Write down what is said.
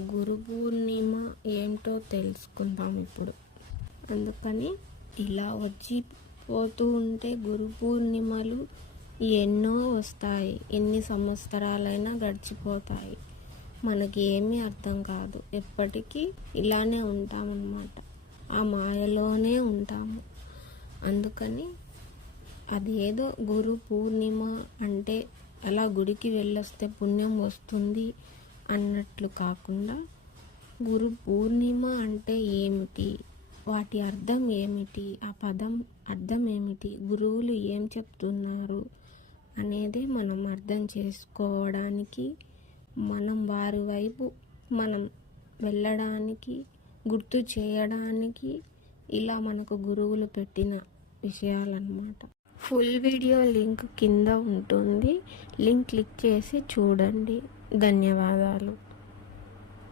గురు పూర్ణిమ ఏంటో తెలుసుకుందాం ఇప్పుడు. అందుకని ఇలా వచ్చి పోతూ ఉంటే గురు పూర్ణిమలు ఎన్నో వస్తాయి. ఎన్ని సంవత్సరాలైనా గడిచిపోతాయి. మనకి ఏమీ అర్థం కాదు. ఎప్పటికీ ఇలానే ఉంటామన్నమాట. ఆ మాయలోనే ఉంటాము. అందుకని అది ఏదో గురు పూర్ణిమ అంటే అలా గుడికి వెళ్ళొస్తే పుణ్యం వస్తుంది అన్నట్లు కాకుండా, గురు పూర్ణిమ అంటే ఏమిటి, వాటి అర్థం ఏమిటి, ఆ పదం అర్థం ఏమిటి, గురువులు ఏం చెప్తున్నారు అనేది మనం అర్థం చేసుకోవడానికి, మనం వారి వైపు మనం వెళ్ళడానికి, గుర్తు చేయడానికి ఇలా మనకు గురువులు పెట్టిన విషయాలన్నమాట. ఫుల్ వీడియో లింక్ కింద ఉంటుంది. లింక్ క్లిక్ చేసి చూడండి. ధన్యవాదాలు.